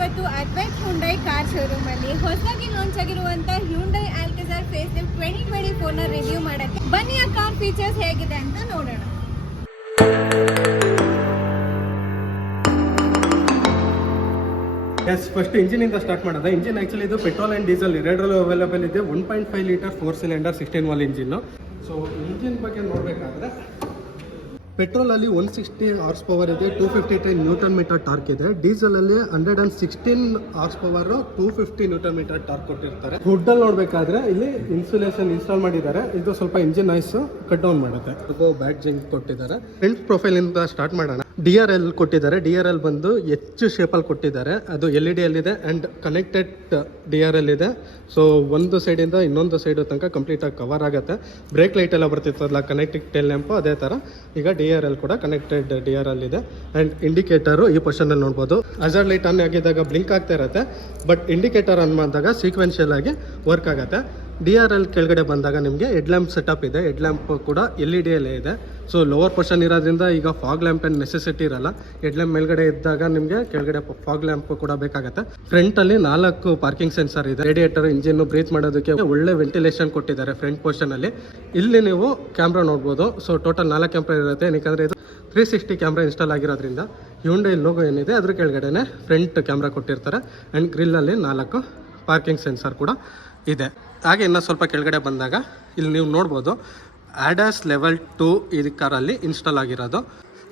ಇವತ್ತು Advait Hyundai car showroom ಅಲ್ಲಿ ಹೊಸದಾಗಿ ಲಾಂಚ್ ಆಗಿರುವಂತ ಹ್ಯುಂಡೈ ಆಲ್ಕಜಾರ್ ಫೇಸ್ ಲಿಫ್ಟ್ 2024 ನ ರಿವ್ಯೂ ಮಾಡಕ್ಕೆ ಬನ್ನಿ. ಆ ಕಾರ್ ಫೀಚರ್ಸ್ ಹೇಗಿದೆ ಅಂತ ನೋಡೋಣ. ಫಸ್ಟ್ ಇಂಜಿನ್ ಇಂದ ಸ್ಟಾರ್ಟ್ ಮಾಡೋದು. ಇಂಜಿನ್ ಆಕ್ಚುಲಿ ಇದು ಪೆಟ್ರೋಲ್ ಅಂಡ್ ಡೀಸೆಲ್ ಎರಡರಲ್ಲೂ ಅವೈಲೇಬಲ್ ಇದೆ. 1.5 litre 4 cylinder 16 valve engine. So engine ಬಗ್ಗೆ ನೋಡಬೇಕಾದ್ರೆ ಪೆಟ್ರೋಲ್ ಅಲ್ಲಿ 160 ಹಾರ್ಸ್ ಪವರ್ ಇದೆ, 253 ನ್ಯೂಟನ್ ಮೀಟರ್ ಟಾರ್ಕ್ ಇದೆ. ಡೀಸೆಲ್ ಅಲ್ಲಿ 116 horse power 250 newton metre torque ಕೊಟ್ಟಿರ್ತಾರೆ. ಹುಡ್ ಅಲ್ಲಿ ನೋಡಬೇಕಾದ್ರೆ ಇಲ್ಲಿ ಇನ್ಸುಲೇಷನ್ ಇನ್ಸ್ಟಾಲ್ ಮಾಡಿದ್ದಾರೆ. ಇದು ಸ್ವಲ್ಪ ಇಂಜಿನ್ ನಾಯ್ಸ್ ಕಟ್ ಡೌನ್ ಮಾಡುತ್ತೆ. ಬ್ಯಾಡ್ಜಿಂಗ್ ಕೊಟ್ಟಿದ್ದಾರೆ. ಫ್ರಂಟ್ ಪ್ರೊಫೈಲ್ ಇಂದ ಸ್ಟಾರ್ಟ್ ಮಾಡೋಣ. DRL ಕೊಟ್ಟಿದ್ದಾರೆ. DRL ಬಂದು ಹೆಚ್ಚು ಶೇಪಲ್ಲಿ ಕೊಟ್ಟಿದ್ದಾರೆ. ಅದು LED ಅಲ್ಲಿದೆ ಆ್ಯಂಡ್ ಕನೆಕ್ಟೆಡ್ DRL ಇದೆ. ಸೊ ಒಂದು ಸೈಡಿಂದ ಇನ್ನೊಂದು ಸೈಡು ತನಕ ಕಂಪ್ಲೀಟಾಗಿ ಕವರ್ ಆಗುತ್ತೆ. ಬ್ರೇಕ್ ಲೈಟ್ ಎಲ್ಲ ಬರ್ತಿತ್ತಲ್ಲ ಕನೆಕ್ಟಿಂಗ್ ಟೇಲ್ ಲ್ಯಾಂಪು, ಅದೇ ಥರ ಈಗ DRL ಕೂಡ ಕನೆಕ್ಟೆಡ್ DRL ಇದೆ. ಆ್ಯಂಡ್ ಇಂಡಿಕೇಟರು ಈ ಪೊಸಿಷನಲ್ಲಿ ನೋಡ್ಬೋದು. ಹಜಾರ್ಡ್ ಲೈಟ್ ಆನ್ ಆಗಿದ್ದಾಗ ಬ್ಲಿಂಕ್ ಆಗ್ತಾ ಇರುತ್ತೆ, ಬಟ್ ಇಂಡಿಕೇಟರ್ ಆನ್ ಮಾಡಿದಾಗ ಸೀಕ್ವೆನ್ಷಿಯಲ್ ಆಗಿ ವರ್ಕ್ ಆಗುತ್ತೆ. DRL ಕೆಳಗಡೆ ಬಂದಾಗ ನಿಮಗೆ ಹೆಡ್ ಲ್ಯಾಂಪ್ ಸೆಟಪ್ ಇದೆ. ಹೆಡ್ ಲ್ಯಾಂಪ್ ಕೂಡ LED ಅಲ್ಲೇ ಇದೆ. ಸೊ ಲೋವರ್ ಪೊಸಿಷನ್ ಇರೋದ್ರಿಂದ ಈಗ ಫಾಗ್ ಲ್ಯಾಂಪ್ ಏನು ನೆಸೆಸಿಟಿ ಇರಲ್ಲ. ಹೆಡ್ ಲ್ಯಾಂಪ್ ಮೇಲ್ಗಡೆ ಇದ್ದಾಗ ನಿಮಗೆ ಕೆಳಗಡೆ ಫಾಗ್ ಲ್ಯಾಂಪ್ ಕೂಡ ಬೇಕಾಗುತ್ತೆ. ಫ್ರಂಟಲ್ಲಿ 4 ಪಾರ್ಕಿಂಗ್ ಸೆನ್ಸರ್ ಇದೆ. ರೇಡಿಯೇಟರ್ ಇಂಜಿನ್ ಬ್ರೀತ್ ಮಾಡೋದಕ್ಕೆ ಒಳ್ಳೆ ವೆಂಟಿಲೇಷನ್ ಕೊಟ್ಟಿದ್ದಾರೆ ಫ್ರಂಟ್ ಪೊಸಿಷನಲ್ಲಿ. ಇಲ್ಲಿ ನೀವು ಕ್ಯಾಮ್ರಾ ನೋಡ್ಬೋದು. ಸೊ ಟೋಟಲ್ 4 ಕ್ಯಾಮ್ರಾ ಇರುತ್ತೆ. ಯಾಕಂದರೆ ಇದು 360 ಕ್ಯಾಮ್ರಾ ಇನ್ಸ್ಟಾಲ್ ಆಗಿರೋದ್ರಿಂದ ಹ್ಯುಂಡೈ ಲೋಗೋ ಏನಿದೆ ಅದ್ರ ಕೆಳಗಡೆನೆ ಫ್ರಂಟ್ ಕ್ಯಾಮ್ರಾ ಕೊಟ್ಟಿರ್ತಾರೆ. ಆ್ಯಂಡ್ ಗ್ರಿಲ್ಲಲ್ಲಿ 4 ಪಾರ್ಕಿಂಗ್ ಸೆನ್ಸರ್ ಕೂಡ ಇದೆ. ಹಾಗೆ ಇನ್ನೂ ಸ್ವಲ್ಪ ಕೆಳಗಡೆ ಬಂದಾಗ ಇಲ್ಲಿ ನೀವು ನೋಡ್ಬೋದು ADAS ಲೆವೆಲ್ 2 ಈ ಕಾರಲ್ಲಿ ಇನ್ಸ್ಟಾಲ್ ಆಗಿರೋದು.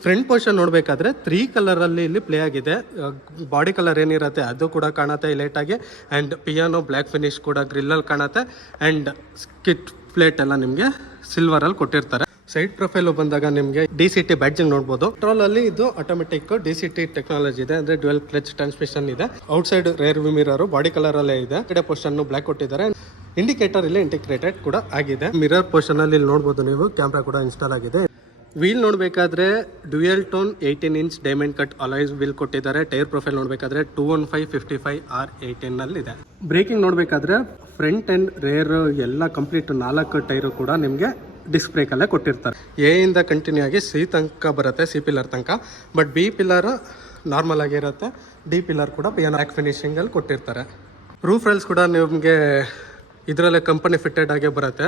ಫ್ರಂಟ್ ಪೊಸಿಷನ್ ನೋಡಬೇಕಾದ್ರೆ 3 ಕಲರಲ್ಲಿ ಇಲ್ಲಿ ಪ್ಲೇ ಆಗಿದೆ. ಬಾಡಿ ಕಲರ್ ಏನಿರುತ್ತೆ ಅದು ಕೂಡ ಕಾಣುತ್ತೆ ಲೈಟಾಗಿ. ಆ್ಯಂಡ್ ಪಿಯಾನೋ ಬ್ಲ್ಯಾಕ್ ಫಿನಿಶ್ ಕೂಡ ಗ್ರಿಲ್ಲಲ್ಲಿ ಕಾಣುತ್ತೆ. ಆ್ಯಂಡ್ ಸ್ಕಿಟ್ ಪ್ಲೇಟ್ ಎಲ್ಲ ನಿಮಗೆ ಸಿಲ್ವರಲ್ಲಿ ಕೊಟ್ಟಿರ್ತಾರೆ. ಸೈಡ್ ಪ್ರೊಫೈಲ್ ಬಂದಾಗ ನಿಮಗೆ DCT ಬ್ಯಾಡ್ಜಿಂಗ್ ನೋಡ್ಬೋದು. ಪೆಟ್ರೋಲ್ ಅಲ್ಲಿ ಇದು ಆಟೋಮೆಟಿಕ್ DCT ಟೆಕ್ನಾಲಜಿ ಇದೆ, ಅಂದ್ರೆ ಡ್ಯುಯಲ್ ಕ್ಲಚ್ ಟ್ರಾನ್ಸ್ಮಿಷನ್ ಇದೆ. Outside rare view mirror body colour ಅಲ್ಲೇ ಇದೆ. ಕಡೆ ಪೊಸಿಷನ್ ಬ್ಲಾಕ್ ಕೊಟ್ಟಿದ್ದಾರೆ. ಇಂಡಿಕೇಟರ್ ಇಲ್ಲಿ ಇಂಟಿಗ್ರೇಟೆಡ್ ಕೂಡ ಆಗಿದೆ. ಮಿರರ್ ಪೊಸಿಷನ್ ಅಲ್ಲಿ ನೋಡ್ಬೋದು ನೀವು, ಕ್ಯಾಮ್ರಾ ಕೂಡ ಇನ್ಸ್ಟಾಲ್ ಆಗಿದೆ. ವೀಲ್ ನೋಡಬೇಕಾದ್ರೆ dual tone 18 inch diamond cut alloys wheel ಕೊಟ್ಟಿದ್ದಾರೆ. ಟೈರ್ ಪ್ರೊಫೈಲ್ ನೋಡಬೇಕಾದ್ರೆ 215/55 R18 ಅಲ್ಲಿ ಇದೆ. ಬ್ರೇಕಿಂಗ್ ನೋಡಬೇಕಾದ್ರೆ ಫ್ರಂಟ್ ಅಂಡ್ ರೇರ್ ಎಲ್ಲ ಕಂಪ್ಲೀಟ್ 4 ಟೈರು ಕೂಡ ನಿಮಗೆ ಡಿಸ್ಕ್ ಬ್ರೇಕಲ್ಲೇ ಕೊಟ್ಟಿರ್ತಾರೆ. ಎ ಇಂದ ಕಂಟಿನ್ಯೂ ಆಗಿ C ತನಕ ಬರುತ್ತೆ, C ಪಿಲ್ಲರ್ ತನಕ. ಬಟ್ B ಪಿಲ್ಲರ್ ನಾರ್ಮಲ್ ಆಗಿರುತ್ತೆ. D ಪಿಲ್ಲರ್ ಕೂಡ ಬ್ಯಾಕ್ ಫಿನಿಶಿಂಗಲ್ಲಿ ಕೊಟ್ಟಿರ್ತಾರೆ. ರೂಫ್ ರೈಲ್ಸ್ ಕೂಡ ನಿಮಗೆ ಇದರಲ್ಲೇ ಕಂಪನಿ ಫಿಟ್ಟೆಡ್ ಆಗೇ ಬರುತ್ತೆ.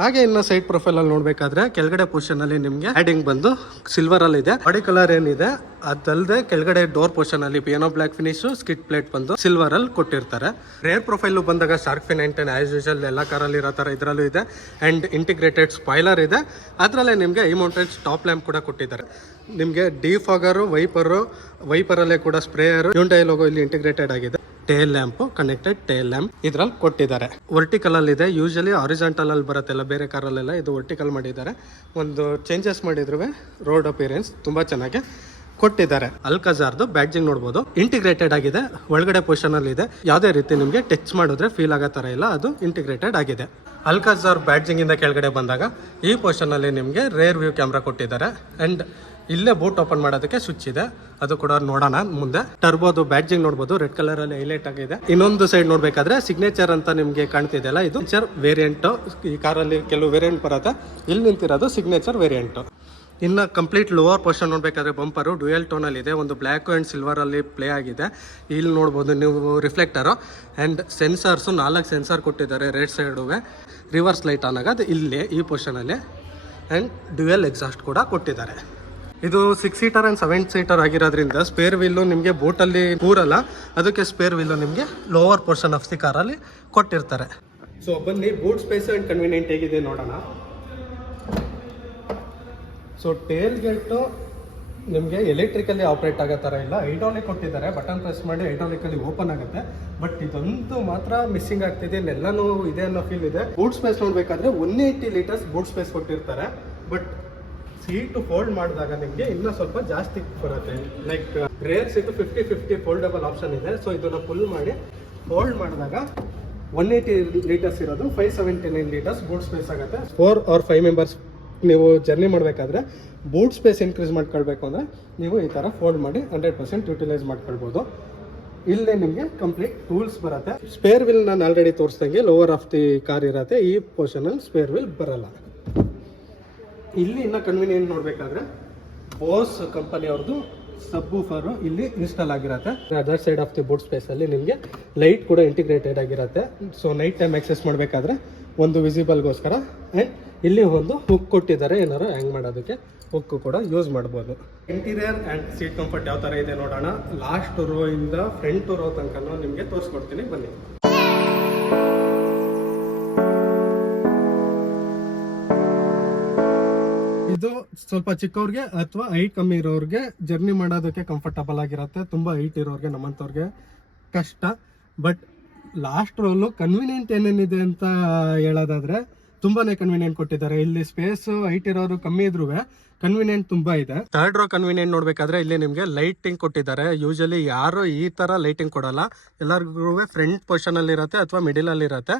ಹಾಗೆ ಇನ್ನು ಸೈಡ್ ಪ್ರೊಫೈಲಲ್ಲಿ ನೋಡಬೇಕಾದ್ರೆ ಕೆಳಗಡೆ ಪೊಸಿಷನಲ್ಲಿ ನಿಮಗೆ ಹ್ಯಾಡಿಂಗ್ ಬಂದು ಸಿಲ್ವರಲ್ಲಿ ಇದೆ. ಬಾಡಿ ಕಲರ್ ಏನಿದೆ ಅದಲ್ಲದೆ ಕೆಳಗಡೆ ಡೋರ್ ಪೊಸಿಷನಲ್ಲಿ piano black finish, skid plate ಬಂದು ಸಿಲ್ವರಲ್ಲಿ ಕೊಟ್ಟಿರ್ತಾರೆ. ರೇರ್ ಪ್ರೊಫೈಲು ಬಂದಾಗ ಶಾರ್ಕ್ ಫಿನ್ 910 ಆಸ್ ಯೂಶುವಲ್ ಎಲ್ಲ ಕಾರಲ್ಲಿ ಇರೋ ಥರ ಇದರಲ್ಲೂ ಇದೆ. ಆ್ಯಂಡ್ ಇಂಟಿಗ್ರೇಟೆಡ್ ಸ್ಪಾಯ್ಲರ್ ಇದೆ. ಅದರಲ್ಲೇ ನಿಮಗೆ ಐ ಮೌಂಟೆಡ್ ಟಾಪ್ ಲ್ಯಾಂಪ್ ಕೂಡ ಕೊಟ್ಟಿದ್ದಾರೆ. ನಿಮಗೆ ಡಿಫಾಗರು, ವೈಪರಲ್ಲೇ ಕೂಡ ಸ್ಪ್ರೇಯರು, ಹ್ಯುಂಡೈ ಲೋಗೋ ಇಲ್ಲಿ ಇಂಟಿಗ್ರೇಟೆಡ್ ಆಗಿದೆ. Tail lamp, connected tail lamp ಇದ್ರಲ್ಲಿ ಕೊಟ್ಟಿದ್ದಾರೆ. ವರ್ಟಿಕಲ್ ಅಲ್ಲಿ ಇದೆ. ಯೂಶಲಿ ಹಾರಿಜಾಂಟಲ್ ಅಲ್ಲಿ ಬರುತ್ತೆಲ್ಲ ಬೇರೆ ಕಾರಲ್ಲೆಲ್ಲ, ಇದು ವರ್ಟಿಕಲ್ ಮಾಡಿದ್ದಾರೆ. ಒಂದು ಚೇಂಜಸ್ ಮಾಡಿದ್ರು ರೋಡ್ ಅಪಿಯರೆನ್ಸ್ ತುಂಬಾ ಚೆನ್ನಾಗಿ ಕೊಟ್ಟಿದ್ದಾರೆ. ಅಲ್ಕಜಾರ್ದು ಬ್ಯಾಡ್ಜಿಂಗ್ ನೋಡ್ಬೋದು, ಇಂಟಿಗ್ರೇಟೆಡ್ ಆಗಿದೆ. ಒಳಗಡೆ ಪೊಸಿಷನ್ ಅಲ್ಲಿ ಇದೆ. ಯಾವುದೇ ರೀತಿ ನಿಮಗೆ ಟಚ್ ಮಾಡಿದ್ರೆ ಫೀಲ್ ಆಗೋ ಥರ ಇಲ್ಲ, ಅದು ಇಂಟಿಗ್ರೇಟೆಡ್ ಆಗಿದೆ. ಅಲ್ಕಜಾರ್ ಬ್ಯಾಡ್ಜಿಂಗ್ ಇಂದ ಕೆಳಗಡೆ ಬಂದಾಗ ಈ ಪೊಸಿಷನ್ ಅಲ್ಲಿ ನಿಮಗೆ ರೇರ್ ವ್ಯೂ ಕ್ಯಾಮ್ರಾ ಕೊಟ್ಟಿದ್ದಾರೆ. ಅಂಡ್ ಇಲ್ಲೇ ಬೂಟ್ ಓಪನ್ ಮಾಡೋದಕ್ಕೆ ಸ್ವಿಚ್ ಇದೆ, ಅದು ಕೂಡ ನೋಡೋಣ ಮುಂದೆ. ಟರ್ಬೋದು ಬ್ಯಾಡ್ಜಿಂಗ್ ನೋಡ್ಬೋದು, ರೆಡ್ ಕಲರ್ ಅಲ್ಲಿ ಹೈಲೈಟ್ ಆಗಿದೆ. ಇನ್ನೊಂದು ಸೈಡ್ ನೋಡ್ಬೇಕಾದ್ರೆ ಸಿಗ್ನೇಚರ್ ಅಂತ ನಿಮಗೆ ಕಾಣ್ತಿದೆಯಲ್ಲ, ಇದು ಸಿಗ್ನೇಚರ್ ವೇರಿಯಂಟ್. ಈ ಕಾರಲ್ಲಿ ಕೆಲವು ವೇರಿಯಂಟ್ ಬರುತ್ತೆ. ಇಲ್ಲಿ ನಿಂತಿರೋದು ಸಿಗ್ನೇಚರ್ ವೇರಿಯಂಟ್. ಇನ್ನು ಕಂಪ್ಲೀಟ್ ಲೋವರ್ ಪೊಸಿಷನ್ ನೋಡಬೇಕಾದ್ರೆ ಬಂಪರು ಡ್ಯುಯಲ್ ಟೋನಲ್ಲಿ ಇದೆ. ಒಂದು ಬ್ಲ್ಯಾಕ್ ಆ್ಯಂಡ್ ಸಿಲ್ವರಲ್ಲಿ ಪ್ಲೇ ಆಗಿದೆ. ಇಲ್ಲಿ ನೋಡ್ಬೋದು ನೀವು ರಿಫ್ಲೆಕ್ಟರು. ಆ್ಯಂಡ್ ಸೆನ್ಸರ್ಸು 4 ಸೆನ್ಸರ್ ಕೊಟ್ಟಿದ್ದಾರೆ ರೇಟ್ ಸೈಡುವೆ. ರಿವರ್ಸ್ ಲೈಟ್ ಆನ್ ಆಗೋದು ಇಲ್ಲಿ ಈ ಪೊಸಿಷನಲ್ಲಿ. ಆ್ಯಂಡ್ ಡ್ಯುಯಲ್ ಎಕ್ಸಾಸ್ಟ್ ಕೂಡ ಕೊಟ್ಟಿದ್ದಾರೆ. ಇದು 6 ಸೀಟರ್ ಆ್ಯಂಡ್ 7 ಸೀಟರ್ ಆಗಿರೋದ್ರಿಂದ ಸ್ಪೇರ್ ವೀಲು ನಿಮಗೆ ಬೋಟಲ್ಲಿ ಕೂರಲ್ಲ. ಅದಕ್ಕೆ ಸ್ಪೇರ್ ವೀಲು ನಿಮಗೆ ಲೋವರ್ ಪೋರ್ಷನ್ ಆಫ್ ದಿ ಕಾರಲ್ಲಿ ಕೊಟ್ಟಿರ್ತಾರೆ. ಸೊ ಬನ್ನಿ ಬೂಟ್ ಸ್ಪೇಸ್ ಆ್ಯಂಡ್ ಕನ್ವೀನಿಯಂಟ್ ಹೇಗಿದೆ ನೋಡೋಣ. ಸೊ ಟೇಲ್ ಗೇಟು ನಿಮಗೆ ಎಲೆಕ್ಟ್ರಿಕಲಿ ಆಪ್ರೇಟ್ ಆಗೋ ಥರ ಇಲ್ಲ, ಹೈಡ್ರಾಲಿಕ್ ಕೊಟ್ಟಿದ್ದಾರೆ. ಬಟನ್ ಪ್ರೆಸ್ ಮಾಡಿ ಹೈಡ್ರಾಲಿಕಲ್ಲಿ ಓಪನ್ ಆಗುತ್ತೆ. ಬಟ್ ಇದಂತೂ ಮಾತ್ರ ಮಿಸ್ಸಿಂಗ್ ಆಗ್ತಿದೆ. ಎಲ್ಲನೂ ಇದೆ ಅನ್ನೋ ಫೀಲ್ ಇದೆ. ಬೂಟ್ ಸ್ಪೇಸ್ ನೋಡಬೇಕಾದ್ರೆ 180 ಲೀಟರ್ಸ್ ಬೂಟ್ ಸ್ಪೇಸ್ ಕೊಟ್ಟಿರ್ತಾರೆ. ಬಟ್ ಸೀಟು ಫೋಲ್ಡ್ ಮಾಡಿದಾಗ ನಿಮಗೆ ಇನ್ನೂ ಸ್ವಲ್ಪ ಜಾಸ್ತಿ ಬರುತ್ತೆ. Like rear seat 50-50 foldable option ಇದೆ. ಸೊ ಇದನ್ನು ಫುಲ್ ಮಾಡಿ ಫೋಲ್ಡ್ ಮಾಡಿದಾಗ 180 ಲೀಟರ್ಸ್ ಇರೋದು 579 ಲೀಟರ್ಸ್ ಬೂಟ್ ಸ್ಪೇಸ್ ಆಗುತ್ತೆ. 4 or 5 ಮೆಂಬರ್ಸ್ ನೀವು ಜರ್ನಿ ಮಾಡಬೇಕಾದ್ರೆ ಬೂಟ್ ಸ್ಪೇಸ್ ಇನ್ಕ್ರೀಸ್ ಮಾಡ್ಕೊಳ್ಬೇಕು ಅಂದರೆ ನೀವು ಈ ಥರ ಫೋಲ್ಡ್ ಮಾಡಿ 100% ಯೂಟಿಲೈಸ್ ಮಾಡ್ಕೊಳ್ಬೋದು. ಇಲ್ಲೇ ನಿಮಗೆ ಕಂಪ್ಲೀಟ್ ಟೂಲ್ಸ್ ಬರುತ್ತೆ. ಸ್ಪೇರ್ ವೀಲ್ ನಾನು ಆಲ್ರೆಡಿ ತೋರಿಸ್ದಂಗೆ ಲೋವರ್ ಆಫ್ ದಿ ಕಾರ್ ಇರುತ್ತೆ. ಈ ಪೋರ್ಷನಲ್ಲಿ ಸ್ಪೇರ್ ವೀಲ್ ಬರಲ್ಲ. ಇಲ್ಲಿ ಇನ್ನು ಕನ್ವೀನಿಯಂಟ್ ನೋಡಬೇಕಾದ್ರೆ ಬೋಸ್ ಕಂಪನಿ ಅವ್ರದ್ದು ಸಬ್ ವೂಫರ್ ಇಲ್ಲಿ ಇನ್ಸ್ಟಾಲ್ ಆಗಿರುತ್ತೆ. Other side of the boot space ಅಲ್ಲಿ ನಿಮಗೆ ಲೈಟ್ ಕೂಡ ಇಂಟಿಗ್ರೇಟೆಡ್ ಆಗಿರುತ್ತೆ. ಸೊ ನೈಟ್ ಟೈಮ್ ಆಕ್ಸೆಸ್ ಮಾಡಬೇಕಾದ್ರೆ ಒಂದು ವಿಸಿಬಲ್ಗೋಸ್ಕರ ಆ್ಯಂಡ್ ಇಲ್ಲಿ ಒಂದು ಹುಕ್ ಕೊಟ್ಟಿದ್ದಾರೆ, ಏನಾದ್ರು ಹ್ಯಾಂಗ್ ಮಾಡೋದಕ್ಕೆ ಹುಕ್ ಕೂಡ ಯೂಸ್ ಮಾಡ್ಬೋದು. ಇಂಟೀರಿಯರ್ ಆ್ಯಂಡ್ ಸೀಟ್ ಕಂಫರ್ಟ್ ಯಾವ ಥರ ಇದೆ ನೋಡೋಣ. ಲಾಸ್ಟ್ ರೋ ಇಂದ ಫ್ರಂಟ್ ರೋ ತನಕ ನಿಮಗೆ ತೋರಿಸ್ಕೊಡ್ತೀನಿ ಬನ್ನಿ. ಇದು ಸ್ವಲ್ಪ ಚಿಕ್ಕವ್ರಿಗೆ ಅಥವಾ ಹೈಟ್ ಕಮ್ಮಿ ಇರೋರಿಗೆ ಜರ್ನಿ ಮಾಡೋದಕ್ಕೆ ಕಂಫರ್ಟಬಲ್ ಆಗಿರುತ್ತೆ. ತುಂಬ ಹೈಟ್ ಇರೋರಿಗೆ ನಮ್ಮಂಥವ್ರಿಗೆ ಕಷ್ಟ. ಬಟ್ ಲಾಸ್ಟ್ ರೋಲು ಕನ್ವೀನಿಯೆಂಟ್ ಏನೇನಿದೆ ಅಂತ ಹೇಳೋದಾದ್ರೆ ತುಂಬಾನೇ ಕನ್ವೀನಿಯೆಂಟ್ ಕೊಟ್ಟಿದ್ದಾರೆ. ಇಲ್ಲಿ ಸ್ಪೇಸ್ ಹೈಟ್ ಇರೋರು ಕಮ್ಮಿ ಇದ್ರೂ ಕನ್ವೀನಿಯೆಂಟ್ ತುಂಬಾ ಇದೆ. ಥರ್ಡ್ ರೋ ಕನ್ವೀನಿಯೆಂಟ್ ನೋಡ್ಬೇಕಾದ್ರೆ ಇಲ್ಲಿ ನಿಮಗೆ ಲೈಟಿಂಗ್ ಕೊಟ್ಟಿದ್ದಾರೆ. ಯೂಶಲಿ ಯಾರು ಈ ತರ ಲೈಟಿಂಗ್ ಕೊಡಲ್ಲ, ಎಲ್ಲರಿಗೂ ಫ್ರಂಟ್ ಪೊಸಿಷನ್ ಅಲ್ಲಿ ಇರುತ್ತೆ ಅಥವಾ ಮಿಡಿಲ್ ಅಲ್ಲಿ ಇರುತ್ತೆ.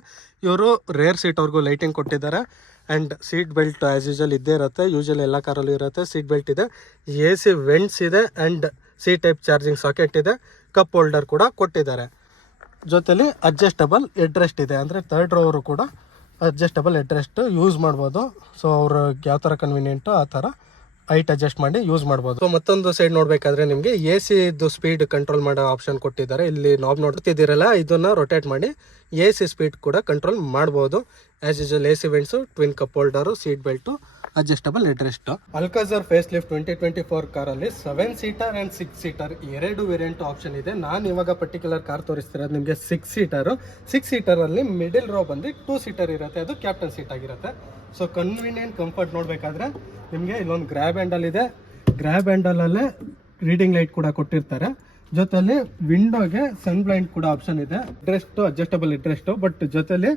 ಇವರು ರೇರ್ ಸೀಟ್ ಅವ್ರಿಗೂ ಲೈಟಿಂಗ್ ಕೊಟ್ಟಿದ್ದಾರೆ. And seat belt as usual ಇದ್ದೇ ಇರುತ್ತೆ, ಯೂಶಲಿ ಎಲ್ಲ ಕಾರಲ್ಲೂ ಇರುತ್ತೆ. ಸೀಟ್ ಬೆಲ್ಟ್ ಇದೆ, AC ವೆಂಟ್ಸ್ ಇದೆ and C type charging socket ಇದೆ. ಕಪ್ ಹೋಲ್ಡರ್ ಕೂಡ ಕೊಟ್ಟಿದ್ದಾರೆ. ಜೊತೆಲಿ ಅಡ್ಜಸ್ಟಬಲ್ ಹೆಡ್ರೆಸ್ಟ್ ಇದೆ, ಅಂದರೆ ಥರ್ಡ್ ರೋ ಅವರು ಕೂಡ ಅಡ್ಜಸ್ಟಬಲ್ ಹೆಡ್ರೆಸ್ಟ್ ಯೂಸ್ ಮಾಡ್ಬೋದು. ಸೊ ಅವ್ರಿಗೆ ಯಾವ ಥರ ಕನ್ವೀನಿಯೆಂಟು ಆ ಥರ ಹೈಟ್ ಅಡ್ಜಸ್ಟ್ ಮಾಡಿ ಯೂಸ್ ಮಾಡ್ಬೋದು. ಸೊ ಮತ್ತೊಂದು ಸೈಡ್ ನೋಡಬೇಕಾದ್ರೆ ನಿಮಗೆ AC ಇದು ಸ್ಪೀಡ್ ಕಂಟ್ರೋಲ್ ಮಾಡೋ ಆಪ್ಷನ್ ಕೊಟ್ಟಿದ್ದಾರೆ. ಇಲ್ಲಿ ನಾಬ್ ನೋಡ್ತಿದ್ದೀರಲ್ಲ, ಇದನ್ನ ರೊಟೇಟ್ ಮಾಡಿ AC ಸ್ಪೀಡ್ ಕೂಡ ಕಂಟ್ರೋಲ್ ಮಾಡ್ಬೋದು. As usual AC vents, twin cup holder, seat belt, adjustable headrest. Alcazar facelift 2024 ಕಾರಲ್ಲಿ 7 ಸೀಟರ್ ಆ್ಯಂಡ್ 6 ಸೀಟರ್ ಎರಡು ವೇರಿಯಂಟ್ ಆಪ್ಷನ್ ಇದೆ. ನಾನು ಇವಾಗ ಪರ್ಟಿಕ್ಯುಲರ್ ಕಾರ್ ತೋರಿಸ್ತಿರೋದು ನಿಮಗೆ 6 ಸೀಟರು. 6 ಸೀಟರಲ್ಲಿ ಮಿಡಿಲ್ ರೋ ಬಂದು 2 ಸೀಟರ್ ಇರುತ್ತೆ, ಅದು ಕ್ಯಾಪ್ಟನ್ ಸೀಟ್ ಆಗಿರುತ್ತೆ. ಸೊ ಕನ್ವೀನಿಯೆಂಟ್ ಕಂಫರ್ಟ್ ನೋಡಬೇಕಾದ್ರೆ ನಿಮಗೆ ಇಲ್ಲೊಂದು ಗ್ರ್ಯಾಬ್ ಹ್ಯಾಂಡಲ್ ಇದೆ. ಗ್ರ್ಯಾಬ್ ಹ್ಯಾಂಡಲಲ್ಲೇ ರೀಡಿಂಗ್ ಲೈಟ್ ಕೂಡ ಕೊಟ್ಟಿರ್ತಾರೆ. ಜೊತೆಲಿ ವಿಂಡೋಗೆ ಸನ್ ಬ್ಲೈಂಡ್ ಕೂಡ ಆಪ್ಷನ್ ಇದೆ. ಹೆಡ್ರೆಸ್ಟ್ ಅಡ್ಜಸ್ಟಬಲ್ ಹೆಡ್ರೆಸ್ಟ್, ಬಟ್ ಜೊತೆಲಿ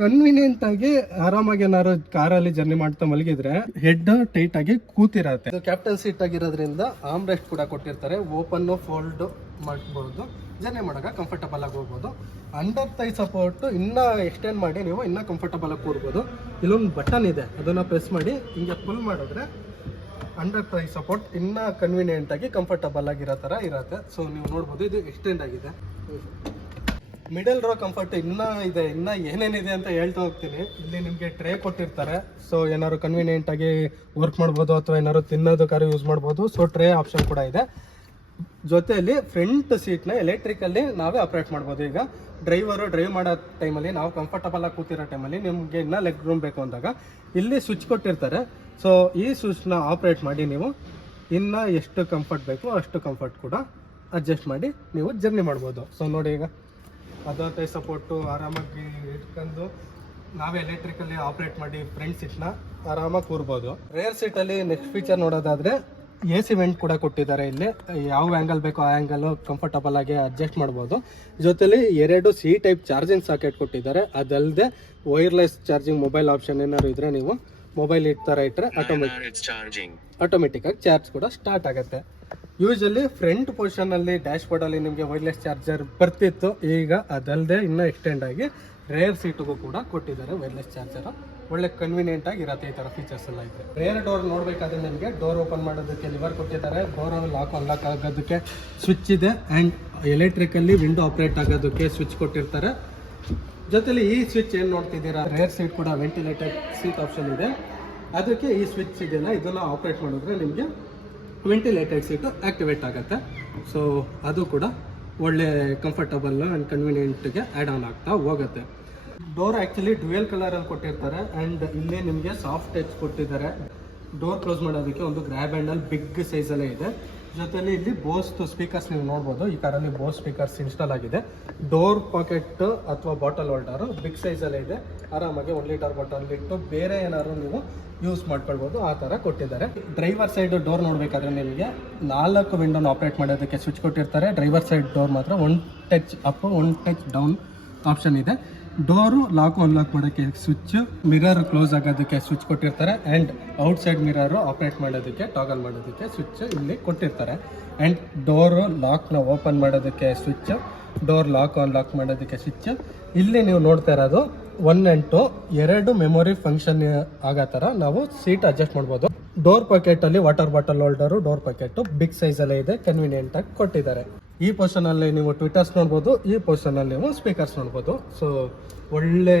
ಕನ್ವೀನಿಯೆಂಟ್ ಆಗಿ ಆರಾಮಾಗಿ ಏನಾದ್ರು ಕಾರಲ್ಲಿ ಜರ್ನಿ ಮಾಡ್ತಾ ಮಲಗಿದ್ರೆ ಹೆಡ್ ಟೈಟ್ ಆಗಿ ಕೂತಿರತ್ತೆ. ಇದು ಕ್ಯಾಪ್ಟನ್ ಸೀಟ್ ಆಗಿರೋದ್ರಿಂದ ಆರ್ಮ್ ರೆಸ್ಟ್ ಕೂಡ ಕೊಟ್ಟಿರ್ತಾರೆ. ಓಪನ್ ಫೋಲ್ಡ್ ಮಾಡ್ಬೋದು, ಜರ್ನಿ ಮಾಡಾಗ ಕಂಫರ್ಟಬಲ್ ಆಗಿ ಹೋಗ್ಬೋದು. ಅಂಡರ್ ಥೈ ಸಪೋರ್ಟ್ ಇನ್ನ ಎಕ್ಸ್ಟೆಂಡ್ ಮಾಡಿ ನೀವು ಇನ್ನೂ ಕಂಫರ್ಟಬಲ್ ಆಗಿ ಕೂರ್ಬೋದು. ಇಲ್ಲೊಂದು ಬಟನ್ ಇದೆ, ಅದನ್ನ ಪ್ರೆಸ್ ಮಾಡಿ ಹಿಂಗೆ ಫುಲ್ ಮಾಡಿದ್ರೆ ಅಂಡರ್ ಥೈ ಸಪೋರ್ಟ್ ಇನ್ನೂ ಕನ್ವೀನಿಯೆಂಟ್ ಆಗಿ ಕಂಫರ್ಟಬಲ್ ಆಗಿರೋ ಥರ ಇರುತ್ತೆ. ಸೊ ನೀವು ನೋಡ್ಬೋದು, ಇದು ಎಕ್ಸ್ಟೆಂಡ್ ಆಗಿದೆ. ಮಿಡಲ್ ರೋ ಕಂಫರ್ಟ್ ಇನ್ನೂ ಇದೆ, ಇನ್ನೂ ಏನೇನಿದೆ ಅಂತ ಹೇಳ್ತಾ ಹೋಗ್ತೀನಿ. ಇಲ್ಲಿ ನಿಮಗೆ ಟ್ರೇ ಕೊಟ್ಟಿರ್ತಾರೆ. ಸೊ ಏನಾದ್ರು ಕನ್ವೀನಿಯೆಂಟ್ ಆಗಿ ವರ್ಕ್ ಮಾಡ್ಬೋದು ಅಥವಾ ಏನಾದ್ರು ತಿನ್ನೋದಕ್ಕಾರು ಯೂಸ್ ಮಾಡ್ಬೋದು. ಸೊ ಟ್ರೇ ಆಪ್ಷನ್ ಕೂಡ ಇದೆ. ಜೊತೆಯಲ್ಲಿ ಫ್ರಂಟ್ ಸೀಟ್ನ ಎಲೆಕ್ಟ್ರಿಕಲ್ಲಿ ನಾವೇ ಆಪ್ರೇಟ್ ಮಾಡ್ಬೋದು. ಈಗ ಡ್ರೈವ್ ಮಾಡೋ ಟೈಮಲ್ಲಿ ನಾವು ಕಂಫರ್ಟಬಲ್ ಆಗಿ ಕೂತಿರೋ ಟೈಮಲ್ಲಿ ನಿಮಗೆ ಇನ್ನೂ ಲೆಗ್ ರೂಮ್ ಬೇಕು ಅಂದಾಗ ಇಲ್ಲಿ ಸ್ವಿಚ್ ಕೊಟ್ಟಿರ್ತಾರೆ. ಸೊ ಈ ಸ್ವಿಚ್ನ ಆಪ್ರೇಟ್ ಮಾಡಿ ನೀವು ಇನ್ನೂ ಎಷ್ಟು ಕಂಫರ್ಟ್ ಬೇಕು ಅಷ್ಟು ಕಂಫರ್ಟ್ ಕೂಡ ಅಡ್ಜಸ್ಟ್ ಮಾಡಿ ನೀವು ಜರ್ನಿ ಮಾಡ್ಬೋದು. ಸೊ ನೋಡಿ, ಈಗ ಅದರ ಸಪೋರ್ಟು ಆರಾಮಾಗಿ ಇಟ್ಕೊಂಡು ನಾವೇ ಎಲೆಕ್ಟ್ರಿಕಲ್ಲಿ ಆಪ್ರೇಟ್ ಮಾಡಿ ಫ್ರಂಟ್ ಸೀಟ್ನ ಆರಾಮಾಗಿ ಕೂರ್ಬೋದು. ರೇರ್ ಸೀಟಲ್ಲಿ ನೆಕ್ಸ್ಟ್ ಫೀಚರ್ ನೋಡೋದಾದರೆ AC ವೆಂಟ್ ಕೂಡ ಕೊಟ್ಟಿದ್ದಾರೆ. ಇಲ್ಲಿ ಯಾವ ಆ್ಯಂಗಲ್ ಬೇಕೋ ಆ ಆ್ಯಂಗಲು ಕಂಫರ್ಟಬಲ್ ಆಗಿ ಅಡ್ಜಸ್ಟ್ ಮಾಡ್ಬೋದು. ಜೊತೆಲಿ 2 C ಟೈಪ್ ಚಾರ್ಜಿಂಗ್ ಸಾಕೆಟ್ ಕೊಟ್ಟಿದ್ದಾರೆ. ಅದಲ್ಲದೆ ವೈರ್ಲೆಸ್ ಚಾರ್ಜಿಂಗ್ ಮೊಬೈಲ್ ಆಪ್ಷನ್ ಏನಾದ್ರು ಇದ್ರೆ ನೀವು ಮೊಬೈಲ್ ಥರ ಇಟ್ಟರೆ ಆಟೋಮೆಟಿಕ್ ಆಗಿ ಚಾರ್ಜ್ ಕೂಡ ಸ್ಟಾರ್ಟ್ ಆಗುತ್ತೆ. ಯೂಶಲಿ ಫ್ರಂಟ್ ಪೊಸಿಷನ್ ಅಲ್ಲಿ ಡ್ಯಾಶ್ ಬೋರ್ಡ್ ಅಲ್ಲಿ ನಿಮಗೆ ವೈರ್ಲೆಸ್ ಚಾರ್ಜರ್ ಬರ್ತಿತ್ತು. ಈಗ ಅದಲ್ಲದೆ ಇನ್ನೂ ಎಕ್ಸ್ಟೆಂಡ್ ಆಗಿ ರೇರ್ ಸೀಟ್ಗೂ ಕೂಡ ಕೊಟ್ಟಿದ್ದಾರೆ ವೈರ್ಲೆಸ್ ಚಾರ್ಜರ್. ಒಳ್ಳೆ ಕನ್ವೀನಿಯೆಂಟ್ ಆಗಿರುತ್ತೆ. ಈ ಥರ ಫೀಚರ್ಸ್ ಎಲ್ಲ ಇದೆ. ರೇರ್ ಡೋರ್ ನೋಡಬೇಕಾದ್ರೆ ನಿಮಗೆ ಡೋರ್ ಓಪನ್ ಮಾಡೋದಕ್ಕೆ ಲಿವರ್ ಕೊಟ್ಟಿದ್ದಾರೆ. ಡೋರ್ ಲಾಕ್ ಅನ್ಲಾಕ್ ಆಗೋದಕ್ಕೆ ಸ್ವಿಚ್ ಇದೆ ಆ್ಯಂಡ್ ಎಲೆಕ್ಟ್ರಿಕಲ್ಲಿ ವಿಂಡೋ ಆಪ್ರೇಟ್ ಆಗೋದಕ್ಕೆ ಸ್ವಿಚ್ ಕೊಟ್ಟಿರ್ತಾರೆ. ಜೊತೆಲಿ ಈ ಸ್ವಿಚ್ ಏನು ನೋಡ್ತಿದ್ದೀರಾ, ರೇರ್ ಸೀಟ್ ಕೂಡ ವೆಂಟಿಲೇಟೆಡ್ ಸೀಟ್ ಆಪ್ಷನ್ ಇದೆ. ಅದಕ್ಕೆ ಈ ಸ್ವಿಚ್ ಇದೆಯಲ್ಲ, ಇದನ್ನು ಆಪ್ರೇಟ್ ಮಾಡಿದ್ರೆ ನಿಮಗೆ ವೆಂಟಿಲೇಟೆಡ್ ಸೀಟು ಆ್ಯಕ್ಟಿವೇಟ್ ಆಗುತ್ತೆ. ಸೊ ಅದು ಕೂಡ ಒಳ್ಳೆ ಕಂಫರ್ಟಬಲ್ ಆ್ಯಂಡ್ ಕನ್ವೀನಿಯೆಂಟ್ಗೆ ಆ್ಯಡ್ ಆನ್ ಆಗ್ತಾ ಹೋಗುತ್ತೆ. ಡೋರ್ ಆ್ಯಕ್ಚುಲಿ ಡ್ಯುಯಲ್ ಕಲರಲ್ಲಿ ಕೊಟ್ಟಿರ್ತಾರೆ ಆ್ಯಂಡ್ ಇಲ್ಲಿ ನಿಮಗೆ ಸಾಫ್ಟ್ ಟಚ್ ಕೊಟ್ಟಿದ್ದಾರೆ. ಡೋರ್ ಕ್ಲೋಸ್ ಮಾಡೋದಕ್ಕೆ ಒಂದು ಗ್ರ್ಯಾಬ್ ಹ್ಯಾಂಡಲ್ ಬಿಗ್ ಸೈಜಲ್ಲೇ ಇದೆ. ಜೊತೆಲಿ ಇಲ್ಲಿ ಬೋಸ್ ಸ್ಪೀಕರ್ಸ್ ನೀವು ನೋಡ್ಬೋದು. ಈ ಕಾರಲ್ಲಿ ಬೋಸ್ ಸ್ಪೀಕರ್ಸ್ ಇನ್ಸ್ಟಾಲ್ ಆಗಿದೆ. ಡೋರ್ ಪಾಕೆಟ್ ಅಥವಾ ಬಾಟಲ್ ಹೋಲ್ಡರು ಬಿಗ್ ಸೈಜಲ್ಲೇ ಇದೆ. ಆರಾಮಾಗಿ 1 ಲೀಟರ್ ಬಾಟಲ್ ಇಟ್ಟು ಬೇರೆ ಏನಾದ್ರು ನೀವು ಯೂಸ್ ಮಾಡ್ಕೊಳ್ಬೋದು, ಆ ಥರ ಕೊಟ್ಟಿದ್ದಾರೆ. ಡ್ರೈವರ್ ಸೈಡ್ ಡೋರ್ ನೋಡಬೇಕಾದ್ರೆ ನಿಮಗೆ 4 ವಿಂಡೋನ ಆಪ್ರೇಟ್ ಮಾಡೋದಕ್ಕೆ ಸ್ವಿಚ್ ಕೊಟ್ಟಿರ್ತಾರೆ. ಡ್ರೈವರ್ ಸೈಡ್ ಡೋರ್ ಮಾತ್ರ 1 touch up 1 touch down option ಇದೆ. ಡೋರು ಲಾಕ್ ಅನ್ಲಾಕ್ ಮಾಡೋಕ್ಕೆ ಸ್ವಿಚ್, ಮಿರರ್ ಕ್ಲೋಸ್ ಆಗೋದಕ್ಕೆ ಸ್ವಿಚ್ ಕೊಟ್ಟಿರ್ತಾರೆ ಆ್ಯಂಡ್ ಔಟ್ಸೈಡ್ ಮಿರರು ಆಪ್ರೇಟ್ ಮಾಡೋದಕ್ಕೆ ಟಾಗಲ್ ಮಾಡೋದಕ್ಕೆ ಸ್ವಿಚ್ ಇಲ್ಲಿ ಕೊಟ್ಟಿರ್ತಾರೆ. ಆ್ಯಂಡ್ ಡೋರು ಲಾಕ್ನ ಓಪನ್ ಮಾಡೋದಕ್ಕೆ ಸ್ವಿಚ್, ಡೋರ್ ಲಾಕ್ ಅನ್ಲಾಕ್ ಮಾಡೋದಕ್ಕೆ ಸ್ವಿಚ್. ಇಲ್ಲಿ ನೀವು ನೋಡ್ತಾ ಇರೋದು 1 and 2 2 ಮೆಮೊರಿ ಫಂಕ್ಷನ್ ಆಗೋ ಥರ ನಾವು ಸೀಟ್ ಅಡ್ಜಸ್ಟ್ ಮಾಡ್ಬೋದು. ಡೋರ್ ಪಾಕೆಟಲ್ಲಿ water bottle holder, door pocket big ಸೈಜಲ್ಲೇ ಇದೆ, ಕನ್ವೀನಿಯೆಂಟ್ ಆಗಿ ಕೊಟ್ಟಿದ್ದಾರೆ. ಈ ಪೊಸಿಷನಲ್ಲಿ ನೀವು ಟ್ವಿಟರ್ಸ್ ನೋಡ್ಬೋದು, ಈ ಪೊಸಿಷನಲ್ಲಿ ನೀವು ಸ್ಪೀಕರ್ಸ್ ನೋಡ್ಬೋದು. ಸೊ ಒಳ್ಳೆ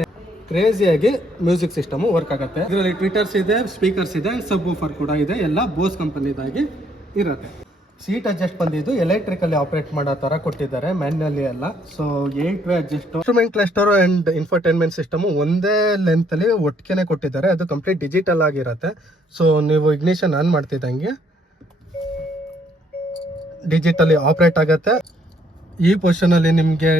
ಕ್ರೇಜಿಯಾಗಿ ಮ್ಯೂಸಿಕ್ ಸಿಸ್ಟಮು ವರ್ಕ್ ಆಗುತ್ತೆ. ಇದರಲ್ಲಿ ಟ್ವಿಟರ್ಸ್ ಇದೆ, ಸ್ಪೀಕರ್ಸ್ ಇದೆ, ಸಬ್ ವೂಫರ್ ಕೂಡ ಇದೆ. ಎಲ್ಲ ಬೋಸ್ ಕಂಪನಿದಾಗಿ ಇರುತ್ತೆ. ಸೀಟ್ ಅಡ್ಜಸ್ಟ್ ಬಂದಿದ್ದು ಎಲೆಕ್ಟ್ರಿಕಲ್ಲಿ ಆಪರೇಟ್ ಮಾಡೋ ಥರ ಕೊಟ್ಟಿದ್ದಾರೆ, ಮ್ಯಾನ್ಯಲಿ ಅಲ್ಲ. So 8 way adjust, instrument cluster and infotainment system ಒಂದೇ ಲೆಂತ್ ಅಲ್ಲಿ ಒಟ್ಟಿಗೆ ಕೊಟ್ಟಿದ್ದಾರೆ. ಅದು ಕಂಪ್ಲೀಟ್ ಡಿಜಿಟಲ್ ಆಗಿರುತ್ತೆ. ಸೊ ನೀವು ಇಗ್ನಿಷನ್ ಆನ್ ಮಾಡ್ತಿದ್ದಂಗೆ ಡಿಜಿಟಲಿ ಆಪರೇಟ್ ಆಗುತ್ತೆ. ಈ ಪೊಸಿಷನ್ ಅಲ್ಲಿ ನಿಮಗೆ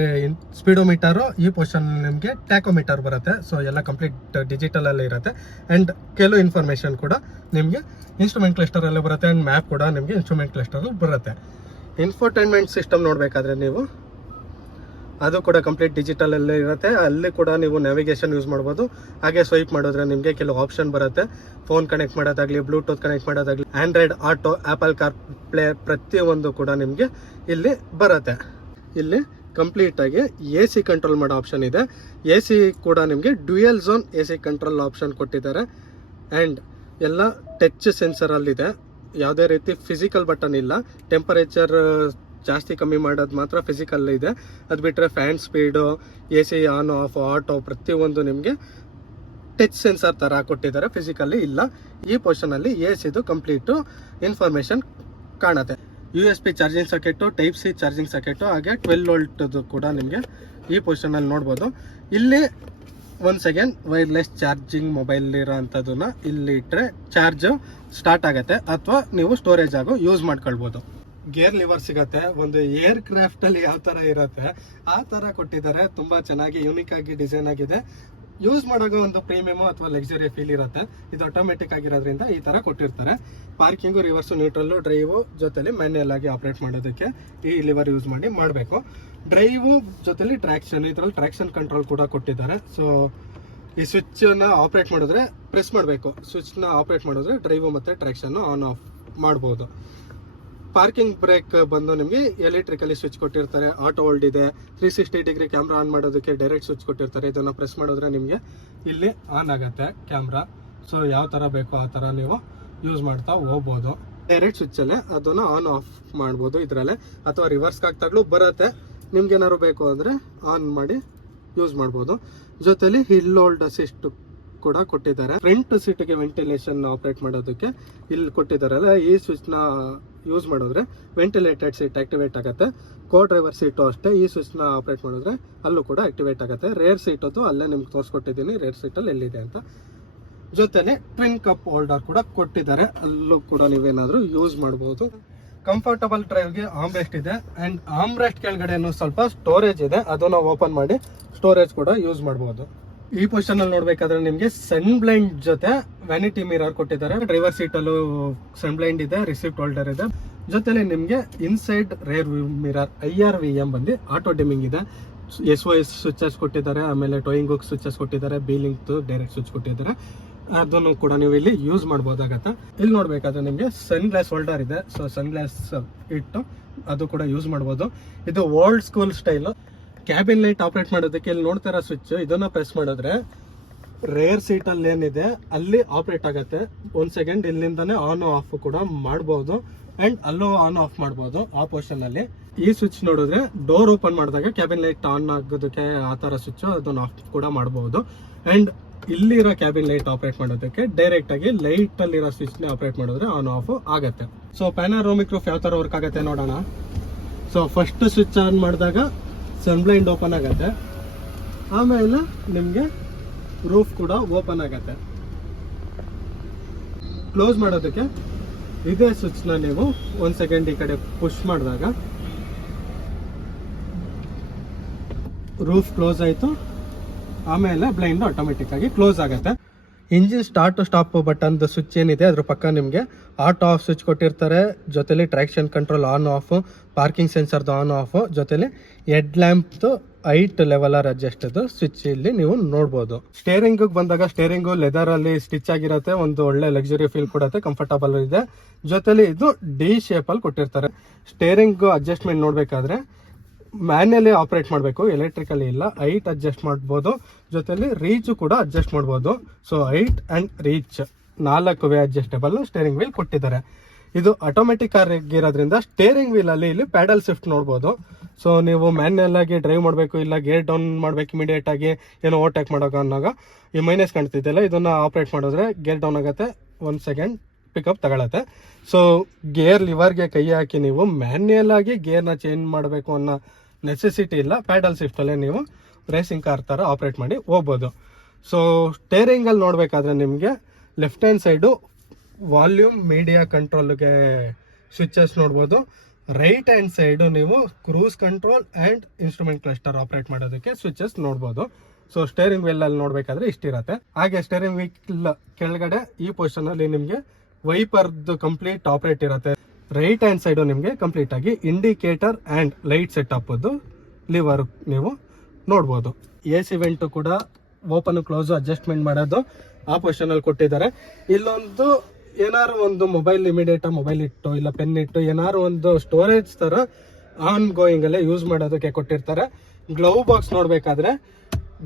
ಸ್ಪೀಡೋಮೀಟರು, ಈ ಪೊಸಿಷನ್ ನಿಮಗೆ ಟ್ಯಾಕೋಮೀಟರ್ ಬರುತ್ತೆ. ಸೊ ಎಲ್ಲ ಕಂಪ್ಲೀಟ್ ಡಿಜಿಟಲ್ ಅಲ್ಲಿ ಇರುತ್ತೆ. ಅಂಡ್ ಕೆಲವು ಇನ್ಫಾರ್ಮೇಶನ್ ಕೂಡ ನಿಮಗೆ ಇನ್ಸ್ಟ್ರೂಮೆಂಟ್ ಕ್ಲಸ್ಟರ್ ಅಲ್ಲಿ ಬರುತ್ತೆ. ಅಂಡ್ ಮ್ಯಾಪ್ ಕೂಡ ನಿಮಗೆ ಇನ್ಸ್ಟ್ರೂಮೆಂಟ್ ಕ್ಲಸ್ಟರ್ ಬರುತ್ತೆ. ಇನ್ಫೋಟೈನ್ಮೆಂಟ್ ಸಿಸ್ಟಮ್ ನೋಡ್ಬೇಕಾದ್ರೆ ನೀವು ಅದು ಕೂಡ ಕಂಪ್ಲೀಟ್ ಡಿಜಿಟಲ್ ಅಲ್ಲೇ ಇರುತ್ತೆ. ಅಲ್ಲಿ ಕೂಡ ನೀವು ನ್ಯಾವಿಗೇಷನ್ ಯೂಸ್ ಮಾಡ್ಬೋದು. ಹಾಗೆ ಸ್ವೈಪ್ ಮಾಡಿದ್ರೆ ನಿಮಗೆ ಕೆಲವು ಆಪ್ಷನ್ ಬರುತ್ತೆ. ಫೋನ್ ಕನೆಕ್ಟ್ ಮಾಡೋದಾಗ್ಲಿ, ಬ್ಲೂಟೂತ್ ಕನೆಕ್ಟ್ ಮಾಡೋದಾಗ್ಲಿ, Android auto, apple car play, ಪ್ರತಿಯೊಂದು ಕೂಡ ನಿಮಗೆ ಇಲ್ಲಿ ಬರುತ್ತೆ. ಇಲ್ಲಿ ಕಂಪ್ಲೀಟ್ ಆಗಿ AC ಕಂಟ್ರೋಲ್ ಮಾಡೋ ಆಪ್ಷನ್ ಇದೆ. AC ಕೂಡ ನಿಮಗೆ dual zone AC control option ಕೊಟ್ಟಿದ್ದಾರೆ. ಆ್ಯಂಡ್ ಎಲ್ಲ ಟಚ್ ಸೆನ್ಸರಲ್ಲಿದೆ, ಯಾವುದೇ ರೀತಿ ಫಿಸಿಕಲ್ ಬಟನ್ ಇಲ್ಲ. ಟೆಂಪರೇಚರ್ ಜಾಸ್ತಿ ಕಮ್ಮಿ ಮಾಡೋದು ಮಾತ್ರ ಫಿಸಿಕಲ್ ಇದೆ. ಅದು ಬಿಟ್ಟರೆ fan speed, AC on off, auto ಪ್ರತಿಯೊಂದು ನಿಮಗೆ ಟಚ್ ಸೆನ್ಸರ್ ಥರ ಕೊಟ್ಟಿದ್ದಾರೆ, ಫಿಸಿಕಲ್ಲಿ ಇಲ್ಲ. ಈ ಪೊಸಿಷನಲ್ಲಿ ACದು ಕಂಪ್ಲೀಟು ಇನ್ಫಾರ್ಮೇಷನ್ ಕಾಣುತ್ತೆ. USB charging socket, type C charging socket, ಹಾಗೆ 12 ವೋಲ್ಟ್ದು ಕೂಡ ನಿಮಗೆ ಈ ಪೊಸಿಷನಲ್ಲಿ ನೋಡ್ಬೋದು. ಇಲ್ಲಿ one second wireless charging mobile ಇರೋ ಅಂಥದ್ದನ್ನ ಇಲ್ಲಿ ಇಟ್ಟರೆ ಚಾರ್ಜ್ ಸ್ಟಾರ್ಟ್ ಆಗುತ್ತೆ, ಅಥವಾ ನೀವು ಸ್ಟೋರೇಜ್ ಆಗೋ ಯೂಸ್ ಮಾಡ್ಕೊಳ್ಬೋದು. ಗೇರ್ ಲಿವರ್ ಸಿಗತ್ತೆ. ಒಂದು ಏರ್ ಕ್ರಾಫ್ಟ್ ಅಲ್ಲಿ ಯಾವ ತರ ಇರುತ್ತೆ ಆ ತರ ಕೊಟ್ಟಿದ್ದಾರೆ. ತುಂಬಾ ಚೆನ್ನಾಗಿ ಯೂನಿಕ್ ಆಗಿ ಡಿಸೈನ್ ಆಗಿದೆ. ಯೂಸ್ ಮಾಡೋ ಒಂದು ಪ್ರೀಮಿಯಮ್ ಅಥವಾ ಲಕ್ಸುರಿ ಫೀಲ್ ಇರುತ್ತೆ. ಇದು ಆಟೋಮೆಟಿಕ್ ಆಗಿರೋದ್ರಿಂದ ಈ ತರ ಕೊಟ್ಟಿರ್ತಾರೆ. ಪಾರ್ಕಿಂಗು, ರಿವರ್ಸು, ನ್ಯೂಟ್ರಲ್ಲು, ಡ್ರೈವು ಜೊತೆಲಿ ಮ್ಯಾನ್ಯಲ್ ಆಗಿ ಆಪರೇಟ್ ಮಾಡೋದಕ್ಕೆ ಈ ಲಿವರ್ ಯೂಸ್ ಮಾಡಿ ಮಾಡಬೇಕು. ಡ್ರೈವು ಜೊತೆಲಿ ಟ್ರಾಕ್ಷನ್, ಇದರಲ್ಲಿ ಟ್ರಾಕ್ಷನ್ ಕಂಟ್ರೋಲ್ ಕೂಡ ಕೊಟ್ಟಿದ್ದಾರೆ. ಸೊ ಈ ಸ್ವಿಚ್ನ ಆಪರೇಟ್ ಮಾಡಿದ್ರೆ ಪ್ರೆಸ್ ಮಾಡಬೇಕು. ಸ್ವಿಚ್ನ ಆಪರೇಟ್ ಮಾಡಿದ್ರೆ ಡ್ರೈವು ಮತ್ತು ಟ್ರಾಕ್ಷನ್ ಆನ್ ಆಫ್ ಮಾಡ್ಬೋದು. ಪಾರ್ಕಿಂಗ್ ಬ್ರೇಕ್ ಬಂದು ನಿಮಗೆ ಎಲೆಕ್ಟ್ರಿಕಲಿ ಸ್ವಿಚ್ ಕೊಟ್ಟಿರ್ತಾರೆ. ಆಟೋ ಹೋಲ್ಡ್ ಇದೆ. 360 ಡಿಗ್ರಿ ಕ್ಯಾಮ್ರಾ ಆನ್ ಮಾಡೋದಕ್ಕೆ ಡೈರೆಕ್ಟ್ ಸ್ವಿಚ್ ಕೊಟ್ಟಿರ್ತಾರೆ. ಇದನ್ನು ಪ್ರೆಸ್ ಮಾಡಿದ್ರೆ ನಿಮಗೆ ಇಲ್ಲಿ ಆನ್ ಆಗುತ್ತೆ ಕ್ಯಾಮ್ರಾ. ಸೊ ಯಾವ ಥರ ಬೇಕೋ ಆ ಥರ ನೀವು ಯೂಸ್ ಮಾಡ್ತಾ ಹೋಗ್ಬೋದು. ಡೈರೆಕ್ಟ್ ಸ್ವಿಚ್ಚಲ್ಲೇ ಅದನ್ನು ಆನ್ ಆಫ್ ಮಾಡ್ಬೋದು ಇದರಲ್ಲೇ, ಅಥವಾ ರಿವರ್ಸ್ ಆಗ್ತಾಗ್ಲೂ ಬರುತ್ತೆ. ನಿಮ್ಗೆ ಏನಾದ್ರು ಬೇಕು ಅಂದರೆ ಆನ್ ಮಾಡಿ ಯೂಸ್ ಮಾಡ್ಬೋದು. ಜೊತೆಲಿ ಹಿಲ್ ಹೋಲ್ಡ್ ಅಸಿಸ್ಟ್ ಕೂಡ ಕೊಟ್ಟಿದ್ದಾರೆ. ಫ್ರಂಟ್ ಸೀಟ್ಗೆ ವೆಂಟಿಲೇಷನ್ ಆಪರೇಟ್ ಮಾಡೋದಕ್ಕೆ ಇಲ್ಲಿ ಕೊಟ್ಟಿದ್ದಾರಲ್ಲ, ಈ ಸ್ವಿಚ್ನ ಯೂಸ್ ಮಾಡಿದ್ರೆ ವೆಂಟಿಲೇಟೆಡ್ ಸೀಟ್ ಆಕ್ಟಿವೇಟ್ ಆಗುತ್ತೆ. ಕೋ ಡ್ರೈವರ್ ಸೀಟು ಅಷ್ಟೇ, ಈ ಸ್ವಿಚ್ನ ಆಪರೇಟ್ ಮಾಡಿದ್ರೆ ಅಲ್ಲೂ ಕೂಡ ಆಕ್ಟಿವೇಟ್ ಆಗುತ್ತೆ. ರೇರ್ ಸೀಟದ್ದು ಅಲ್ಲೇ ನಿಮ್ಗೆ ತೋರಿಸ್ಕೊಟ್ಟಿದ್ದೀನಿ, ರೇರ್ ಸೀಟಲ್ಲಿ ಎಲ್ಲಿದೆ ಅಂತ. ಜೊತೆನೆ ಟ್ವಿನ್ ಕಪ್ ಹೋಲ್ಡರ್ ಕೂಡ ಕೊಟ್ಟಿದ್ದಾರೆ, ಅಲ್ಲೂ ಕೂಡ ನೀವೇನಾದರೂ ಯೂಸ್ ಮಾಡ್ಬೋದು. ಕಂಫರ್ಟಬಲ್ ಡ್ರೈವ್ಗೆ ಆರ್ಮ್ರೆಸ್ಟ್ ಇದೆ. ಆ್ಯಂಡ್ ಆರ್ಮ್ರೆಸ್ಟ್ ಕೆಳಗಡೆನೂ ಸ್ವಲ್ಪ ಸ್ಟೋರೇಜ್ ಇದೆ, ಅದನ್ನು ಓಪನ್ ಮಾಡಿ ಸ್ಟೋರೇಜ್ ಕೂಡ ಯೂಸ್ ಮಾಡ್ಬೋದು. ಈ ಪೊಸಿಷನ್ ಅಲ್ಲಿ ನೋಡ್ಬೇಕಾದ್ರೆ ನಿಮಗೆ ಸನ್ ಬ್ಲೈಂಡ್ ಜೊತೆ ವ್ಯಾನಿಟಿ ಮಿರರ್ ಕೊಟ್ಟಿದ್ದಾರೆ. ಡ್ರೈವರ್ ಸೀಟ್ ಅಲ್ಲೂ ಸನ್ ಬ್ಲೈಂಡ್ ಇದೆ, ರಿಸಿಪ್ಟ್ ಹೋಲ್ಡರ್ ಇದೆ. ಜೊತೆಲಿ ನಿಮಗೆ ಇನ್ಸೈಡ್ ರೇರ್ ಮಿರರ್ IRVM ಬಂದು ಆಟೋ ಡಿಮ್ಮಿಂಗ್ ಇದೆ. SOS ಸ್ವಿಚಸ್ ಕೊಟ್ಟಿದ್ದಾರೆ, ಆಮೇಲೆ ಟೋಯಿಂಗ್ ಹುಕ್ ಸ್ವಿಚಸ್ ಕೊಟ್ಟಿದ್ದಾರೆ, ಬೀಲಿಂಗ್ ಡೈರೆಕ್ಟ್ ಸ್ವಿಚ್ ಕೊಟ್ಟಿದ್ದಾರೆ. ಅದನ್ನು ಕೂಡ ನೀವು ಇಲ್ಲಿ ಯೂಸ್ ಮಾಡ್ಬೋದಾಗತ್ತೆ. ಇಲ್ಲಿ ನೋಡ್ಬೇಕಾದ್ರೆ ನಿಮಗೆ ಸನ್ ಗ್ಲಾಸ್ ಹೋಲ್ಡರ್ ಇದೆ. ಸೊ ಸನ್ ಗ್ಲಾಸ್ ಇಟ್ಟು ಅದು ಕೂಡ ಯೂಸ್ ಮಾಡ್ಬೋದು. ಇದು old school style. Cabin light operate ಮಾಡೋದಕ್ಕೆ ಇಲ್ಲಿ ನೋಡ್ತಾರ ಸ್ವಿಚ್, ಇದನ್ನ ಪ್ರೆಸ್ ಮಾಡಿದ್ರೆ ರೇರ್ ಸೀಟ್ ಅಲ್ಲಿ ಏನಿದೆ ಅಲ್ಲಿ ಆಪರೇಟ್ ಆಗುತ್ತೆ. 1 ಸೆಕೆಂಡ್ ಇಲ್ಲಿಂದಾನೆ ಆನ್ ಆಫ್ ಕೂಡ ಮಾಡ್ಬೋದು. ಅಂಡ್ ಅಲ್ಲೂ ಆನ್ ಆಫ್ ಮಾಡ್ಬೋದು ಆ ಪೊಸಿಷನ್ ಅಲ್ಲಿ. ಈ ಸ್ವಿಚ್ ನೋಡಿದ್ರೆ ಡೋರ್ ಓಪನ್ ಮಾಡಿದಾಗ ಕ್ಯಾಬಿನ್ ಲೈಟ್ ಆನ್ ಆಗೋದಕ್ಕೆ ಆ ತರ ಸ್ವಿಚ್ ಅದನ್ನ ಆಫ್ ಕೂಡ ಮಾಡಬಹುದು. ಅಂಡ್ ಇಲ್ಲಿರೋ ಕ್ಯಾಬಿನ್ ಲೈಟ್ ಆಪರೇಟ್ ಮಾಡೋದಕ್ಕೆ ಡೈರೆಕ್ಟ್ ಆಗಿ ಲೈಟ್ ಅಲ್ಲಿರೋ ಸ್ವಿಚ್ ನ ಆಪರೇಟ್ ಮಾಡಿದ್ರೆ ಆನ್ ಆಫ್ ಆಗತ್ತೆ. ಸೊ ಪ್ಯಾನೋರಾಮಿಕ್ ರೂಫ್ ಯಾವ ತರ ವರ್ಕ್ ಆಗುತ್ತೆ ನೋಡೋಣ. ಸೊ ಫಸ್ಟ್ ಸ್ವಿಚ್ ಆನ್ ಮಾಡಿದಾಗ ಸನ್ ಬ್ಲೈಂಡ್ ಓಪನ್ ಆಗುತ್ತೆ, ಆಮೇಲೆ ನಿಮಗೆ ರೂಫ್ ಕೂಡ ಓಪನ್ ಆಗುತ್ತೆ. ಕ್ಲೋಸ್ ಮಾಡೋದಕ್ಕೆ ಇದೇ ಸ್ವಿಚ್ನ ನೀವು 1 ಸೆಕೆಂಡ್ ಈ ಕಡೆ ಪುಷ್ ಮಾಡಿದಾಗ ರೂಫ್ ಕ್ಲೋಸ್ ಆಯಿತು, ಆಮೇಲೆ ಬ್ಲೈಂಡ್ ಆಟೋಮೆಟಿಕ್ ಆಗಿ ಕ್ಲೋಸ್ ಆಗುತ್ತೆ. Engine start stop button switch ಏನಿದೆ ಅದ್ರ ಪಕ್ಕ ನಿಮಗೆ ಆಟೋ ಆಫ್ ಸ್ವಿಚ್ ಕೊಟ್ಟಿರ್ತಾರೆ. ಜೊತೆಲಿ traction control on off, parking ಸೆನ್ಸರ್ದು ಆನ್ ಆಫ್, ಜೊತೆಲಿ ಹೆಡ್ ಲ್ಯಾಂಪ್ದು ಹೈಟ್ ಲೆವೆಲರ್ ಅಡ್ಜಸ್ಟ್ದು ಸ್ವಿಚ್ ಇಲ್ಲಿ ನೀವು ನೋಡ್ಬೋದು. ಸ್ಟೇರಿಂಗ್ ಬಂದಾಗ ಸ್ಟೇರಿಂಗು ಲೆದರ್ ಅಲ್ಲಿ ಸ್ಟಿಚ್ ಆಗಿರುತ್ತೆ, ಒಂದು ಒಳ್ಳೆ ಲಕ್ಸುರಿ ಫೀಲ್ ಕೊಡುತ್ತೆ, ಕಂಫರ್ಟಬಲ್ ಇದೆ. ಜೊತೆಲಿ ಇದು D ಶೇಪ್ ಅಲ್ಲಿ ಕೊಟ್ಟಿರ್ತಾರೆ. ಸ್ಟೇರಿಂಗ್ ಅಡ್ಜಸ್ಟ್ಮೆಂಟ್ ನೋಡ್ಬೇಕಾದ್ರೆ ಮ್ಯಾನ್ಯಲಿ ಆಪರೇಟ್ ಮಾಡಬೇಕು, ಎಲೆಕ್ಟ್ರಿಕಲಿ ಇಲ್ಲ. ಹೈಟ್ ಅಡ್ಜಸ್ಟ್ ಮಾಡ್ಬೋದು, ಜೊತೆಲಿ ರೀಚ್ ಕೂಡ ಅಡ್ಜಸ್ಟ್ ಮಾಡ್ಬೋದು. So height and reach 4 way adjustable steering wheel ಕೊಟ್ಟಿದ್ದಾರೆ. ಇದು ಆಟೋಮೆಟಿಕ್ ಆಗಿರೋದ್ರಿಂದ ಸ್ಟೇರಿಂಗ್ ವೀಲ್ ಅಲ್ಲಿ ಇಲ್ಲಿ ಪ್ಯಾಡಲ್ ಶಿಫ್ಟ್ ನೋಡ್ಬೋದು. ಸೊ ನೀವು ಮ್ಯಾನ್ಯಲ್ ಆಗಿ ಡ್ರೈವ್ ಮಾಡಬೇಕು, ಇಲ್ಲ ಗೇರ್ ಡೌನ್ ಮಾಡ್ಬೇಕು ಇಮಿಡಿಯೇಟ್ ಆಗಿ, ಏನೋ ಓವರ್ಟೇಕ್ ಮಾಡೋಕೆ ಅನ್ನೋವಾಗ ಈ ಮೈನಸ್ ಕಾಣ್ತಿದ್ದಲ್ಲ, ಇದನ್ನ ಆಪರೇಟ್ ಮಾಡಿದ್ರೆ ಗೇರ್ ಡೌನ್ ಆಗುತ್ತೆ. 1 ಸೆಕೆಂಡ್ ಪಿಕಪ್ ತಗೊಳತ್ತೆ. ಸೊ ಗೇರ್ ಲಿವರ್ಗೆ ಕೈ ಹಾಕಿ ನೀವು ಮ್ಯಾನ್ಯಲ್ ಆಗಿ ಗೇರ್ನ ಚೇಂಜ್ ಮಾಡಬೇಕು ಅನ್ನೋ ನೆಸೆಸಿಟಿ ಇಲ್ಲ. ಪ್ಯಾಡಲ್ ಶಿಫ್ಟಲ್ಲೇ ನೀವು ರೇಸಿಂಗ್ ಕಾರ್ ಥರ ಆಪ್ರೇಟ್ ಮಾಡಿ ಹೋಗ್ಬೋದು. ಸೊ ಸ್ಟೇರಿಂಗಲ್ಲಿ ನೋಡಬೇಕಾದ್ರೆ ನಿಮಗೆ left hand side volume media ಕಂಟ್ರೋಲ್ಗೆ ಸ್ವಿಚಸ್ ನೋಡ್ಬೋದು. ರೈಟ್ ಹ್ಯಾಂಡ್ ಸೈಡು ನೀವು cruise control and instrument cluster operate ಮಾಡೋದಕ್ಕೆ ಸ್ವಿಚಸ್ ನೋಡ್ಬೋದು. ಸೊ ಸ್ಟೇರಿಂಗ್ ವೀಲ್ ಅಲ್ಲಿ ನೋಡ್ಬೇಕಾದ್ರೆ ಇಷ್ಟಿರತ್ತೆ. ಹಾಗೆ ಸ್ಟೇರಿಂಗ್ ವೀಲ್ ಕೆಳಗಡೆ ಈ ಪೊಸಿಷನ್ ಅಲ್ಲಿ ನಿಮಗೆ ವೈಪರ್ದು ಕಂಪ್ಲೀಟ್ ಆಪ್ರೇಟ್ ಇರುತ್ತೆ. ರೈಟ್ ಹ್ಯಾಂಡ್ ಸೈಡು ನಿಮಗೆ ಕಂಪ್ಲೀಟ್ ಆಗಿ indicator and light setup liver ನೀವು ನೋಡ್ಬೋದು. AC ವೆಂಟು ಕೂಡ ಓಪನ್ ಕ್ಲೋಸ್ ಅಡ್ಜಸ್ಟ್ಮೆಂಟ್ ಮಾಡೋದು ಆ ಪೊಸಿಷನ್ ಅಲ್ಲಿ ಕೊಟ್ಟಿದ್ದಾರೆ. ಇಲ್ಲೊಂದು ಏನಾರು ಒಂದು ಮೊಬೈಲ್ ಇಮಿಡಿಯೇಟ್ ಮೊಬೈಲ್ ಇಟ್ಟು ಇಲ್ಲ ಪೆನ್ ಇಟ್ಟು ಏನಾರು ಒಂದು ಸ್ಟೋರೇಜ್ ತರ ಆನ್ ಗೋಯಿಂಗ್ ಅಲ್ಲೇ ಯೂಸ್ ಮಾಡೋದಕ್ಕೆ ಕೊಟ್ಟಿರ್ತಾರೆ. ಗ್ಲೌ ಬಾಕ್ಸ್ ನೋಡ್ಬೇಕಾದ್ರೆ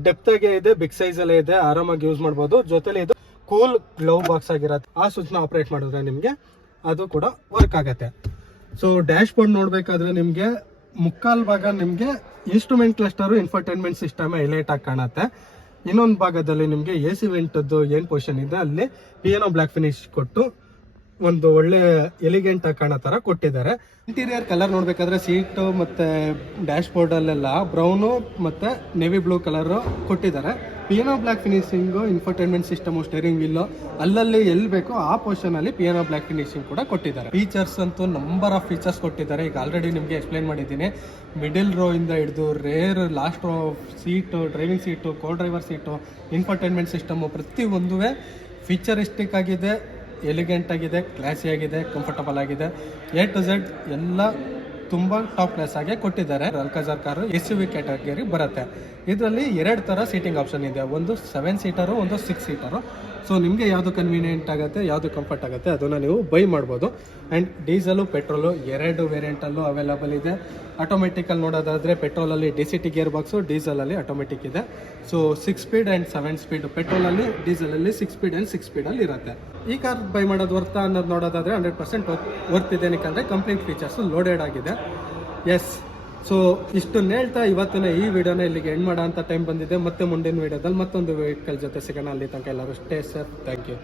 ಡೆಪ್ತಾಗೆ ಇದೆ, ಬಿಗ್ ಸೈಜ್ ಅಲ್ಲೇ ಇದೆ, ಆರಾಮಾಗಿ ಯೂಸ್ ಮಾಡ್ಬೋದು. ಜೊತೆಲಿ ಇದು ಕೂಲ್ ಗ್ಲೌ ಬಾಕ್ಸ್ ಆಗಿರತ್ತೆ. ಆ ಸ್ವಿಚ್ ನ ಆಪರೇಟ್ ಮಾಡಿದ್ರೆ ನಿಮ್ಗೆ ಅದು ಕೂಡ ವರ್ಕ್ ಆಗತ್ತೆ. ಸೊ ಡ್ಯಾಶ್ ಬೋರ್ಡ್ ನೋಡ್ಬೇಕಾದ್ರೆ ನಿಮ್ಗೆ ಮುಕ್ಕಾಲ್ ಭಾಗ ನಿಮ್ಗೆ instrument cluster infotainment system highlight ಆಗಿ ಕಾಣುತ್ತೆ. ಇನ್ನೊಂದು ಭಾಗದಲ್ಲಿ ನಿಮ್ಗೆ AC ವೆಂಟದ್ದು ಏನ್ ಪೊಸಿಷನ್ ಇದೆ ಅಲ್ಲಿ ಪಿಯಾನೋ ಬ್ಲಾಕ್ ಫಿನಿಶ್ ಕೊಟ್ಟು ಒಂದು ಒಳ್ಳೆ ಎಲಿಗೆಂಟ್ ಆಗಿ ಕಾಣೋ ತರ ಕೊಟ್ಟಿದ್ದಾರೆ. ಇಂಟೀರಿಯರ್ ಕಲರ್ ನೋಡ್ಬೇಕಾದ್ರೆ ಸೀಟ್ ಮತ್ತೆ ಡ್ಯಾಶ್ ಬೋರ್ಡ್ ಅಲ್ಲೆಲ್ಲ ಬ್ರೌನು ಮತ್ತೆ ನೇವಿ ಬ್ಲೂ ಕಲರ್ ಕೊಟ್ಟಿದ್ದಾರೆ. Piano black finishing, infotainment system, steering wheel ಅಲ್ಲಲ್ಲಿ ಎಲ್ಲಿ ಬೇಕೋ ಆ ಪೊಸಿಷನ್ ಅಲ್ಲಿ ಪಿಯಾನೋ ಬ್ಲಾಕ್ ಫಿನಿಶಿಂಗ್ ಕೂಡ ಕೊಟ್ಟಿದ್ದಾರೆ. ಫೀಚರ್ಸ್ ಅಂತೂ ನಂಬರ್ ಆಫ್ ಫೀಚರ್ಸ್ ಕೊಟ್ಟಿದ್ದಾರೆ. ಈಗ ಆಲ್ರೆಡಿ ನಿಮಗೆ ಎಕ್ಸ್ಪ್ಲೈನ್ ಮಾಡಿದ್ದೀನಿ. ಮಿಡಿಲ್ ರೋ ಇಂದ ಹಿಡಿದು rear last row seat, driving seat, co driver seat, infotainment system ಪ್ರತಿಯೊಂದುವೇ ಫೀಚರಿಸ್ಟಿಕ್ ಆಗಿದೆ, ಎಲಿಗೆಂಟ್ ಆಗಿದೆ, ಕ್ಲಾಸಿ ಆಗಿದೆ, ಕಂಫರ್ಟಬಲ್ ಆಗಿದೆ. A to Z ಎಲ್ಲ ತುಂಬ ಟಾಪ್ ಕ್ಲಾಸ್ ಆಗಿ ಕೊಟ್ಟಿದ್ದಾರೆ. ಅಲ್ಕಾಜಾರ್ ಕಾರು SUV ಕ್ಯಾಟಗರಿ ಬರುತ್ತೆ. ಇದರಲ್ಲಿ 2 ಥರ ಸೀಟಿಂಗ್ ಆಪ್ಷನ್ ಇದೆ. ಒಂದು 7 ಸೀಟರು, ಒಂದು 6 ಸೀಟರು. ಸೊ ನಿಮಗೆ ಯಾವುದು ಕನ್ವೀನಿಯೆಂಟ್ ಆಗುತ್ತೆ, ಯಾವುದು ಕಂಫರ್ಟ್ ಆಗುತ್ತೆ ಅದನ್ನು ನೀವು ಬೈ ಮಾಡ್ಬೋದು. ಆ್ಯಂಡ್ ಡೀಸೆಲು ಪೆಟ್ರೋಲು 2 ವೇರಿಯಂಟಲ್ಲೂ ಅವೈಲಬಲ್ ಇದೆ. ಆಟೋಮೆಟಿಕಲ್ಲಿ ನೋಡೋದಾದರೆ ಪೆಟ್ರೋಲಲ್ಲಿ DCT ಗೇರ್ ಬಾಕ್ಸು, ಡೀಸೆಲಲ್ಲಿ ಆಟೋಮೆಟಿಕ್ ಇದೆ. ಸೊ 6 ಸ್ಪೀಡ್ ಆ್ಯಂಡ್ 7 ಸ್ಪೀಡ್ ಪೆಟ್ರೋಲಲ್ಲಿ, ಡೀಸೆಲಲ್ಲಿ 6 ಸ್ಪೀಡ್ ಆ್ಯಂಡ್ 6 ಸ್ಪೀಡಲ್ಲಿ ಇರುತ್ತೆ. ಈ ಕಾರ್ ಬೈ ಮಾಡೋದು ವರ್ತ ಅನ್ನೋದು ನೋಡೋದಾದರೆ 100% ವರ್ತ್ ಇದೆ. ಏನಕ್ಕೆ ಕಂಪ್ಲೀಟ್ ಫೀಚರ್ಸು ಲೋಡೆಡ್ ಆಗಿದೆ. ಎಸ್, ಸೊ ಇಷ್ಟನ್ನು ಹೇಳ್ತಾ ಇವತ್ತಿನ ಈ ವಿಡಿಯೋನ ಇಲ್ಲಿಗೆ ಎಂಡ್ ಮಾಡೋ ಅಂತ ಟೈಮ್ ಬಂದಿದೆ. ಮತ್ತೆ ಮುಂದಿನ ವಿಡಿಯೋದಲ್ಲಿ ಮತ್ತೊಂದು ವೆಹಿಕಲ್ ಜೊತೆ ಸಿಗೋಣ. ಅಲ್ಲಿ ತನಕ ಎಲ್ಲರೂ ಸ್ಟೇ ಸೇಫ್. Thank you.